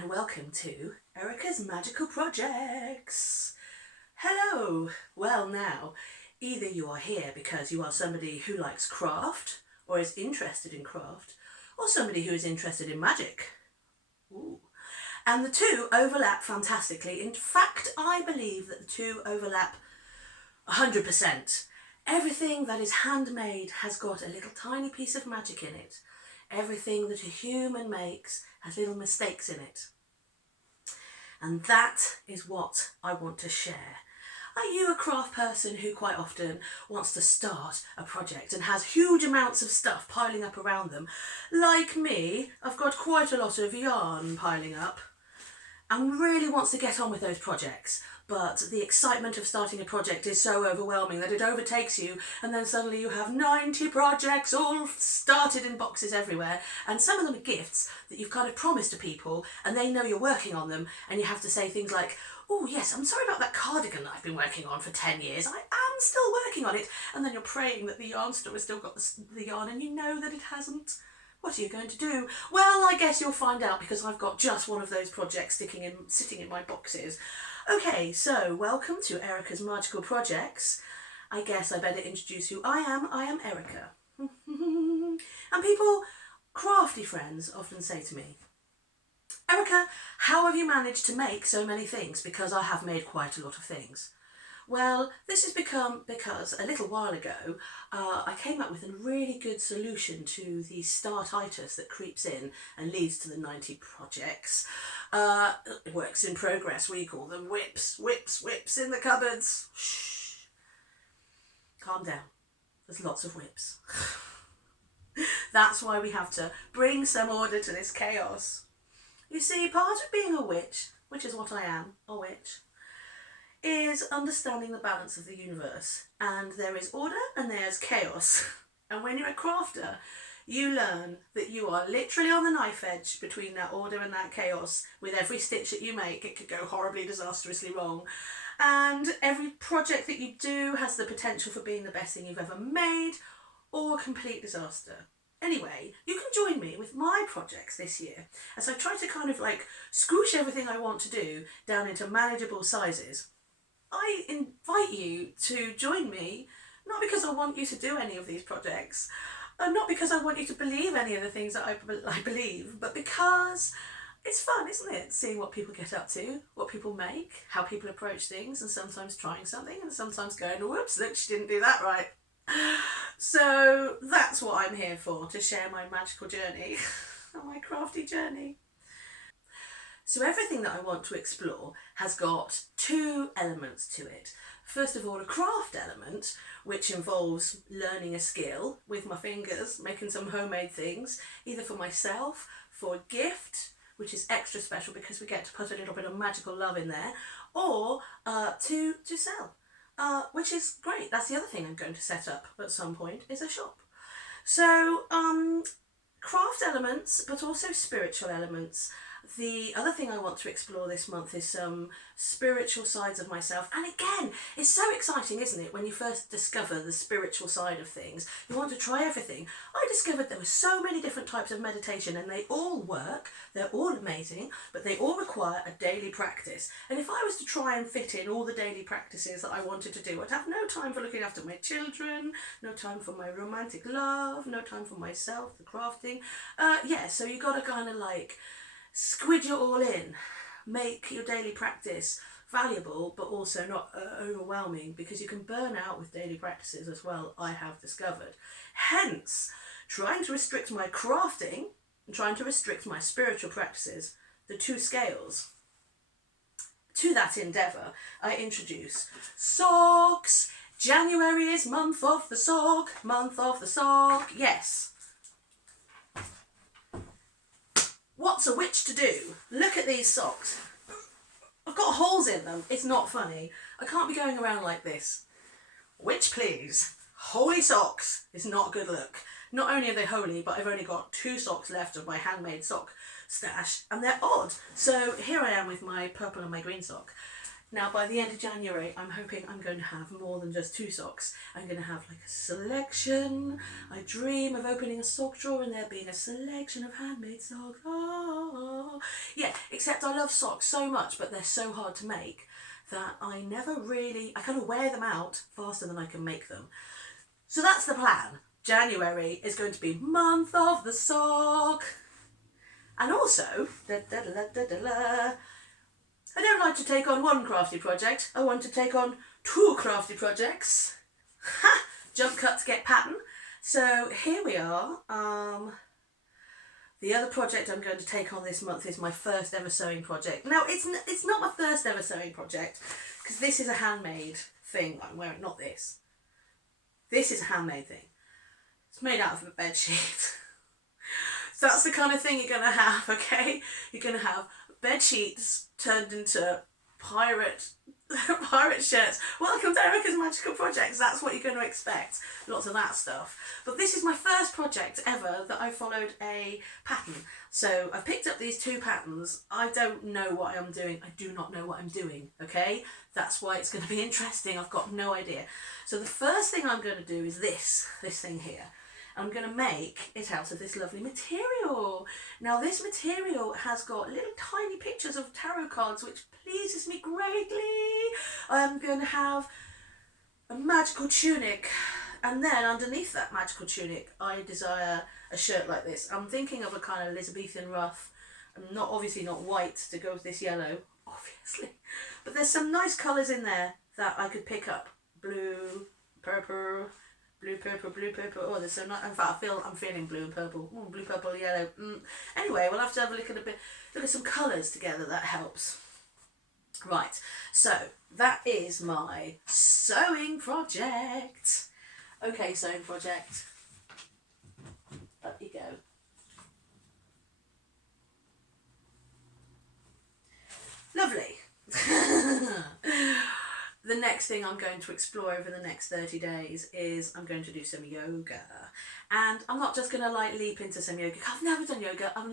and welcome to Erika's Magical Projects. Hello! Well now, either you are here because you are somebody who likes craft or is interested in craft, or somebody who is interested in magic. Ooh. And the two overlap fantastically. In fact, I believe that the two overlap 100%. Everything that is handmade has got a little tiny piece of magic in it. Everything that a human makes has little mistakes in it. And that is what I want to share. Are you a craft person who quite often wants to start a project and has huge amounts of stuff piling up around them? Like me, I've got quite a lot of yarn piling up and really wants to get on with those projects, but the excitement of starting a project is so overwhelming that it overtakes you, and then suddenly you have 90 projects all started in boxes everywhere, and some of them are gifts that you've kind of promised to people and they know you're working on them, and you have to say things like, oh yes, I'm sorry about that cardigan that I've been working on for 10 years, I am still working on it, and then you're praying that the yarn store has still got the yarn and you know that it hasn't. What are you going to do? Well, I guess you'll find out because I've got just one of those projects sitting in my boxes. Okay, so welcome to Erika's Magical Projects. I guess I better introduce who I am. I am Erika. And people, crafty friends, often say to me, Erika, how have you managed to make so many things? Because I have made quite a lot of things. Well, this has become because a little while ago I came up with a really good solution to the Start-itis that creeps in and leads to the 90 projects. Works in progress, we call them whips in the cupboards. Shh. Calm down, there's lots of whips. That's why we have to bring some order to this chaos. You see, part of being a witch, which is what I am, a witch, is understanding the balance of the universe, and there is order and there's chaos. And when you're a crafter, you learn that you are literally on the knife edge between that order and that chaos. With every stitch that you make, it could go horribly disastrously wrong, and every project that you do has the potential for being the best thing you've ever made or a complete disaster. Anyway, you can join me with my projects this year as I try to kind of like squish everything I want to do down into manageable sizes. I invite you to join me, not because I want you to do any of these projects, not because I want you to believe any of the things that I believe, but because it's fun, isn't it? Seeing what people get up to, what people make, how people approach things, and sometimes trying something and sometimes going, whoops, look, she didn't do that right. So that's what I'm here for, to share my magical journey, my crafty journey. So everything that I want to explore has got two elements to it. First of all, a craft element, which involves learning a skill with my fingers, making some homemade things, either for myself, for a gift, which is extra special because we get to put a little bit of magical love in there, or to sell, which is great. That's the other thing I'm going to set up at some point, is a shop. So craft elements, but also spiritual elements. The other thing I want to explore this month is some spiritual sides of myself. And again, it's so exciting, isn't it, when you first discover the spiritual side of things. You want to try everything. I discovered there were so many different types of meditation and they all work, they're all amazing, but they all require a daily practice. And if I was to try and fit in all the daily practices that I wanted to do, I'd have no time for looking after my children, no time for my romantic love, no time for myself, the crafting. So you got to kind of like squid it all in, make your daily practice valuable but also not overwhelming, because you can burn out with daily practices as well, I have discovered. Hence, trying to restrict my crafting and trying to restrict my spiritual practices, the two scales. To that endeavour, I introduce socks. January is month of the sock, yes. What's a witch to do? Look at these socks. I've got holes in them. It's not funny. I can't be going around like this. Witch, please. Holy socks is not a good look. Not only are they holy, but I've only got 2 socks left of my handmade sock stash, and they're odd. So here I am with my purple and my green sock. Now, by the end of January, I'm hoping I'm going to have more than just 2 socks. I'm going to have like a selection. I dream of opening a sock drawer and there being a selection of handmade socks. Ah. Yeah, except I love socks so much, but they're so hard to make that I kind of wear them out faster than I can make them. So that's the plan. January is going to be month of the sock. And also, I don't like to take on one crafty project. I want to take on 2 crafty projects. Ha! Jump cut to get pattern. So here we are. The other project I'm going to take on this month is my first ever sewing project. Now, it's not my first ever sewing project, because this is a handmade thing I'm wearing, not this. This is a handmade thing. It's made out of a bed sheet. So that's the kind of thing you're going to have, okay? You're going to have bed sheets turned into pirate shirts. Welcome to Erika's Magical Projects. That's what you're going to expect. Lots of that stuff. But this is my first project ever that I followed a pattern. So I've picked up these 2 patterns. I don't know what I'm doing. I do not know what I'm doing, okay? That's why it's going to be interesting. I've got no idea. So the first thing I'm going to do is this thing here. I'm going to make it out of this lovely material. Now this material has got little tiny pictures of tarot cards, which pleases me greatly. I'm going to have a magical tunic, and then underneath that magical tunic I desire a shirt like this. I'm thinking of a kind of Elizabethan ruff, obviously not white to go with this yellow, obviously, but there's some nice colours in there that I could pick up. Blue, purple, blue, purple, blue, purple. Oh, there's so nice. In fact, I'm feeling blue and purple. Ooh, blue, purple, yellow. Anyway, we'll have to have a look at some colours together. That helps. Right. So that is my sewing project. Okay, sewing project. Up you go. Lovely. The next thing I'm going to explore over the next 30 days is I'm going to do some yoga. And I'm not just going to like leap into some yoga. I've never done yoga. I've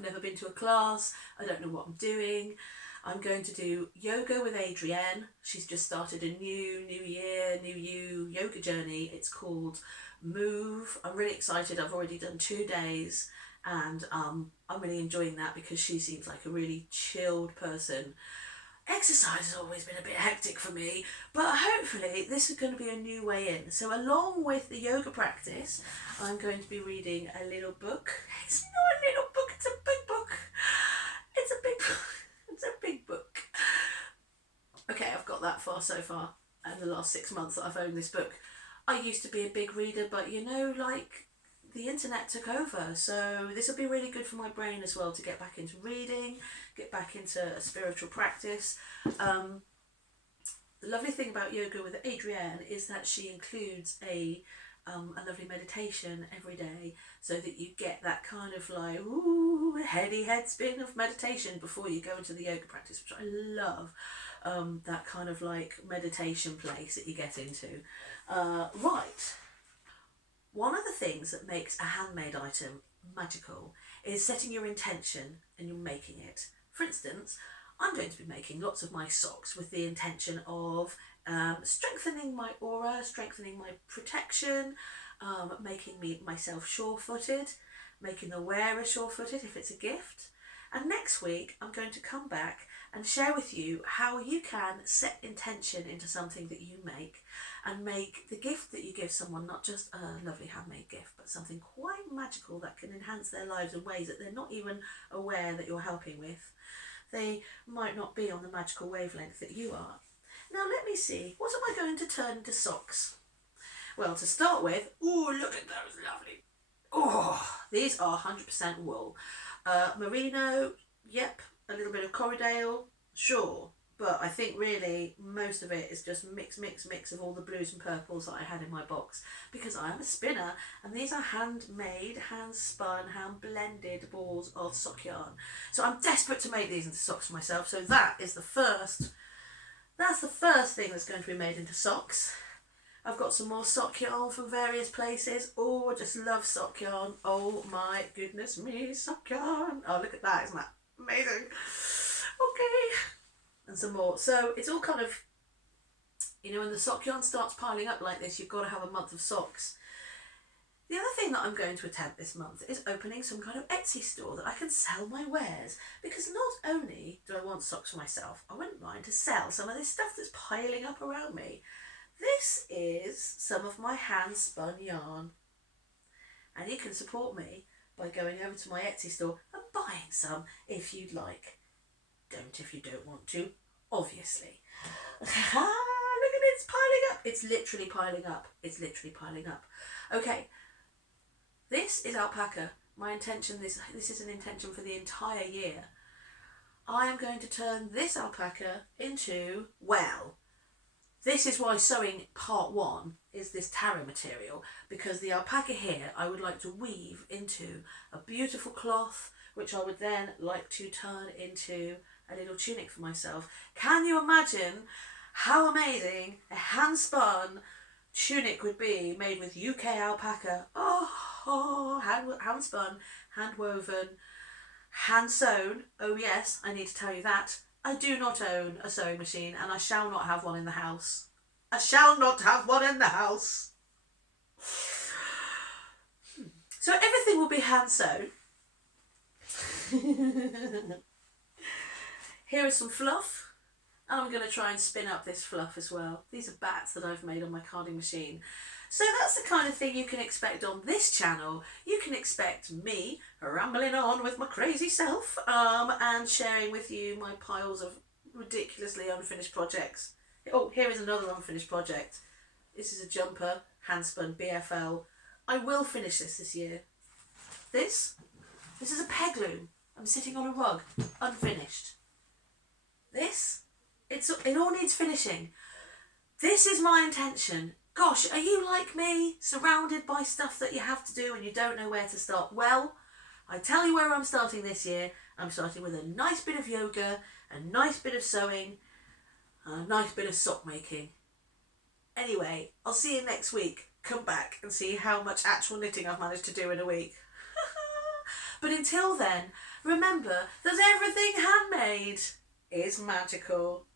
never been to a class. I don't know what I'm doing. I'm going to do yoga with Adrienne. She's just started a new yoga journey. It's called Move. I'm really excited. I've already done 2 days, and I'm really enjoying that because she seems like a really chilled person. Exercise has always been a bit hectic for me, but hopefully this is going to be a new way in. So along with the yoga practice, I'm going to be reading a little book. It's not a little book, it's a big book. It's a big book. It's a big book. Okay, I've got that far so far in the last 6 months that I've owned this book. I used to be a big reader, but the internet took over, so this will be really good for my brain as well to get back into reading, get back into a spiritual practice. The lovely thing about yoga with Adrienne is that she includes a lovely meditation every day, so that you get that kind of like heady head spin of meditation before you go into the yoga practice, which I love. That kind of like meditation place that you get into. Right. One of the things that makes a handmade item magical is setting your intention and you're making it. For instance, I'm going to be making lots of my socks with the intention of strengthening my aura, strengthening my protection, making myself sure-footed, making the wearer sure-footed if it's a gift. And next week I'm going to come back and share with you how you can set intention into something that you make and make the gift that you give someone not just a lovely handmade gift, but something quite magical that can enhance their lives in ways that they're not even aware that you're helping with. They might not be on the magical wavelength that you are. Now let me see, what am I going to turn into socks? Well, to start with, look at those lovely, these are 100% wool. Merino, yep, a little bit of Corriedale, sure, but I think really most of it is just mix of all the blues and purples that I had in my box, because I am a spinner and these are handmade, hand spun, hand blended balls of sock yarn. So I'm desperate to make these into socks for myself, so that's the first thing that's going to be made into socks. I've got some more sock yarn from various places. I just love sock yarn. Oh my goodness me, sock yarn. Oh, look at that, isn't that amazing? Okay. And some more. So it's all kind of, when the sock yarn starts piling up like this, you've got to have a month of socks. The other thing that I'm going to attempt this month is opening some kind of Etsy store that I can sell my wares, because not only do I want socks for myself, I wouldn't mind to sell some of this stuff that's piling up around me. This is some of my hand spun yarn, and you can support me by going over to my Etsy store and buying some if you'd like. Don't if you don't want to, obviously. Look at it, it's piling up. It's literally piling up. It's literally piling up. Okay, this is alpaca. My intention, this is an intention for the entire year. I am going to turn this alpaca into, well, this is why sewing part 1 is this taro material, because the alpaca here I would like to weave into a beautiful cloth, which I would then like to turn into a little tunic for myself. Can you imagine how amazing a hand-spun tunic would be made with UK alpaca? Hand-spun, hand-woven, hand-sewn. Oh yes, I need to tell you that. I do not own a sewing machine, and I shall not have one in the house. I shall not have one in the house. So everything will be hand-sewn. Here is some fluff, and I'm going to try and spin up this fluff as well. These are bats that I've made on my carding machine. So that's the kind of thing you can expect on this channel. You can expect me rambling on with my crazy self and sharing with you my piles of ridiculously unfinished projects. Oh, here is another unfinished project. This is a jumper, handspun, BFL. I will finish this year. This is a peg loom. I'm sitting on a rug, unfinished. It all needs finishing. This is my intention. Gosh, are you like me, surrounded by stuff that you have to do and you don't know where to start? Well, I tell you where I'm starting this year. I'm starting with a nice bit of yoga, a nice bit of sewing, and a nice bit of sock making. Anyway, I'll see you next week. Come back and see how much actual knitting I've managed to do in a week. But until then, remember that everything handmade is magical.